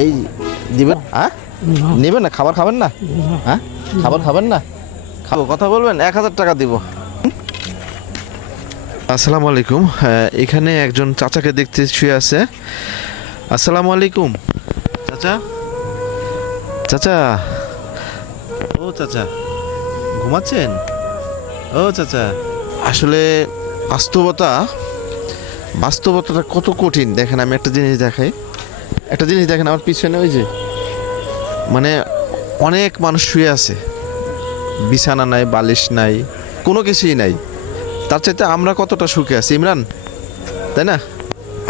এই দিবেন? হ্যাঁ, নেবেন না? খাবার খাবেন না? হ্যাঁ, খাবার খাবেন না? খাবো, কথা বলবেন, 1000 টাকা দিব। আসসালামু আলাইকুম। এখানে একজন চাচাকে দেখতে শুয়ে আছে। আসসালামু আলাইকুম চাচা। চাচা, ও চাচা, ঘুমাচ্ছেন? ও চাচা, আসলে বাস্তবতাটা কত কঠিন দেখেন। আমি একটা জিনিস দেখাই, আমার পিছনে ওই যে মানে অনেক মানুষ শুয়ে আছে, বিছানা নাই, বালিশ নাই, কোনো কিছুই নাই। তার চাইতে আমরা কতটা সুখে আছি ইমরান, তাই না?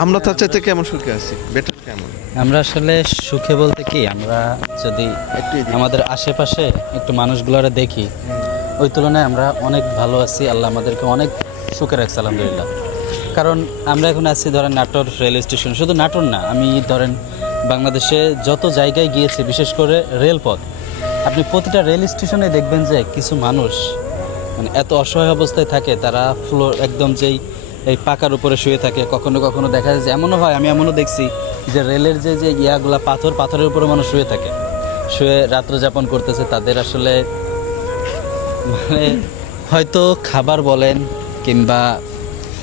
আমরা তার চাইতে কেমন সুখে আছি, বেটার কেমন? আমরা আসলে সুখে বলতে কি, আমরা যদি আমাদের আশেপাশে একটু মানুষগুলোরে দেখি, ওই তুলনায় আমরা অনেক ভালো আছি। আল্লাহ আমাদেরকে অনেক সুখে রাখছে আলহামদুলিল্লাহ। কারণ আমরা এখন আছি ধরেন নাটোর রেল স্টেশন, শুধু নাটোর না, আমি ধরেন বাংলাদেশে যত জায়গায় গিয়েছি, বিশেষ করে রেলপথ, আপনি প্রতিটা রেল স্টেশনে দেখবেন যে কিছু মানুষ মানে এত অসহায় অবস্থায় থাকে, তারা ফ্লোর একদম যেই এই পাকার উপরে শুয়ে থাকে। কখনো কখনো দেখা যায় যে এমনও হয়, আমি এমনও দেখছি যে রেলের যে ইয়াগুলা পাথরের উপরে মানুষ শুয়ে থাকে, শুয়ে রাত্র যাপন করতেছে। তাদের আসলে মানে হয়তো খাবার বলেন কিংবা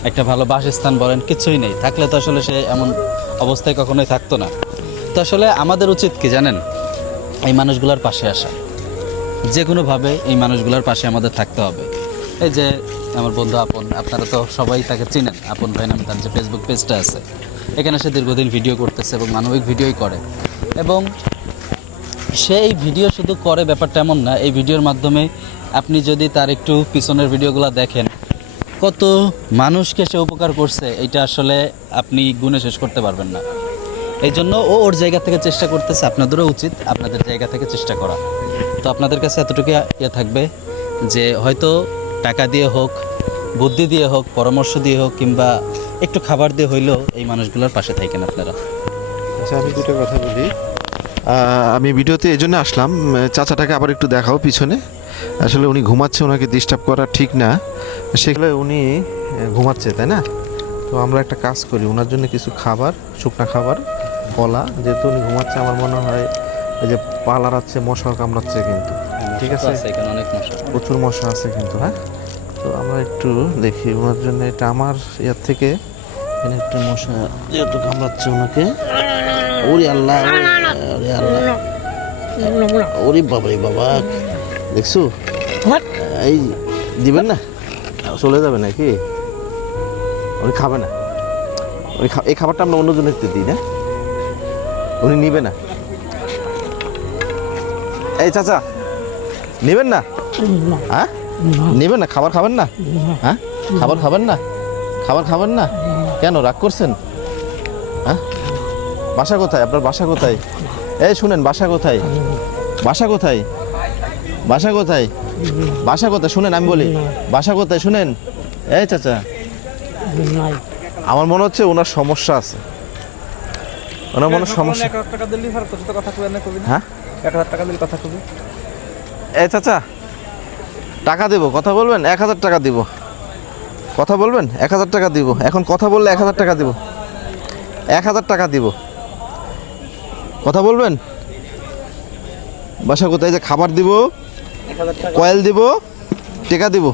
একটা ভালো বাসস্থান বলেন, কিছুই নেই। থাকলে তো আসলে সে এমন অবস্থায় কখনোই থাকতো না। তো আসলে আমাদের উচিত কি জানেন, এই মানুষগুলোর পাশে আসা, যে কোনোভাবে এই মানুষগুলোর পাশে আমাদের থাকতে হবে। এই যে আমার বন্ধু আপন, আপনারা তো সবাই তাকে চিনেন, আপন ভাই নামে তার যে ফেসবুক পেজটা আছে, এখানে সে দীর্ঘদিন ভিডিও করতেছে এবং মানবিক ভিডিওই করে। এবং সে এই ভিডিও শুধু করে ব্যাপারটা এমন না, এই ভিডিওর মাধ্যমে আপনি যদি তার একটু পিছনের ভিডিওগুলো দেখেন, কত মানুষকে সে উপকার করছে, এটা আসলে আপনি গুণে শেষ করতে পারবেন না। এই জন্য ওর জায়গা থেকে চেষ্টা করতেছে, আপনাদেরও উচিত আপনাদের জায়গা থেকে চেষ্টা করা। তো আপনাদের কাছে এতটুকু থাকবে যে হয়তো টাকা দিয়ে হোক, বুদ্ধি দিয়ে হোক, পরামর্শ দিয়ে হোক, কিংবা একটু খাবার দিয়ে হইলেও এই মানুষগুলোর পাশে থাকেন আপনারা। আচ্ছা, আমি দুটো কথা বলি। আমি ভিডিওতে এই জন্য আসলাম, চাচাটাকে আবার একটু দেখাও পিছনে। আসলে উনি ঘুমাচ্ছে, ওনাকে ডিস্টার্ব করা ঠিক না। সেগুলো উনি ঘুমাচ্ছে, তাই না? তো আমরা একটা কাজ করি, ওনার জন্য কিছু খাবার, শুকনা খাবার, কলা, যেহেতু উনি ঘুমাচ্ছে, আমার মনে হয় এই যে পালাচ্ছে, মশা কামড়াচ্ছে কিন্তু। ঠিক আছে, এখানে অনেক মশা, প্রচুর মশা আছে কিন্তু। হ্যাঁ, তো আমরা একটু দেখি ওনার জন্য, এটা আমার ইয়ার থেকে এখানে একটু মশা যেহেতু কামড়াচ্ছে ওনাকে। ওরে আল্লাহ, ওরে আল্লাহ, ওরে বাবা রে বাবা, দেখছো? এই দিবেন না? চলে যাবে নাকি? উনি খাবে না, এই খাবারটা আমরা অন্যজনের দিই না, উনি নিবে না। এই চাচা, নেবেন না? হ্যাঁ, নেবেন না? খাবার খাবেন না? হ্যাঁ, খাবার খাবেন না? খাবার খাবেন না কেন, রাগ করছেন? হ্যাঁ, বাসা কোথায় আপনার? বাসা কোথায়? এই শুনেন, বাসা কোথায়? বাসা কোথায়? বাসা কোথায়? বাসা কোথায় শুনেন, আমি বলি, বাসা কোথায় শুনেন? এই চাচা, আমার মনে হচ্ছে ওনার সমস্যা আছে, ওনার মনে সমস্যা। হ্যাঁ, 1000 টাকা দিলে কথা কবি। এই চাচা, টাকা দেবো, কথা বলবেন? 1000 টাকা দিব, কথা বলবেন? 1000 টাকা দিব, এখন কথা বললে 1000 টাকা দিব, 1000 টাকা দিব, কথা বলবেন? বাসা কোথায়? যে খাবার দিব, কয়েল দিব, টেকা দিব।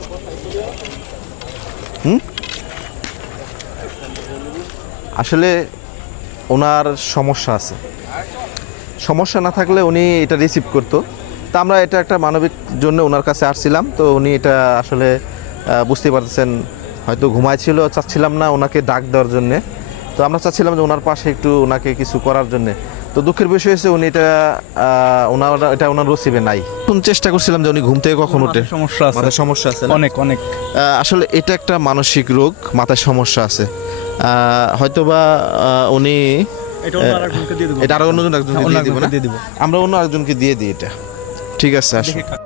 আসলে ওনার সমস্যা আছে, সমস্যা না থাকলে উনি এটা রিসিভ করতো। তা আমরা এটা একটা মানবিক জন্য ওনার কাছে আসছিলাম। তো উনি এটা আসলে বুঝতে পারতেছেন, হয়তো ঘুমাইছিল, চাচ্ছিলাম না ওনাকে ডাক দেওয়ার জন্যে। তো আমরা চাচ্ছিলাম যে ওনার পাশে একটু ওনাকে কিছু করার জন্যে। তো দুঃখের বিষয় হচ্ছে উনি এটা ওনার নসিবে নাই। চেষ্টা করছিলাম যে উনি ঘুম থেকে কখন ওঠে, মাথায় সমস্যা আছে অনেক অনেক। আসলে এটা একটা মানসিক রোগ, মাথায় সমস্যা আছে। হয়তোবা উনি এটা আরো অন্যজন একজনকে দিয়ে দিব না, আমরা অন্য আরেকজনকে দিয়ে দিই এটা। ঠিক আছে, আসুন।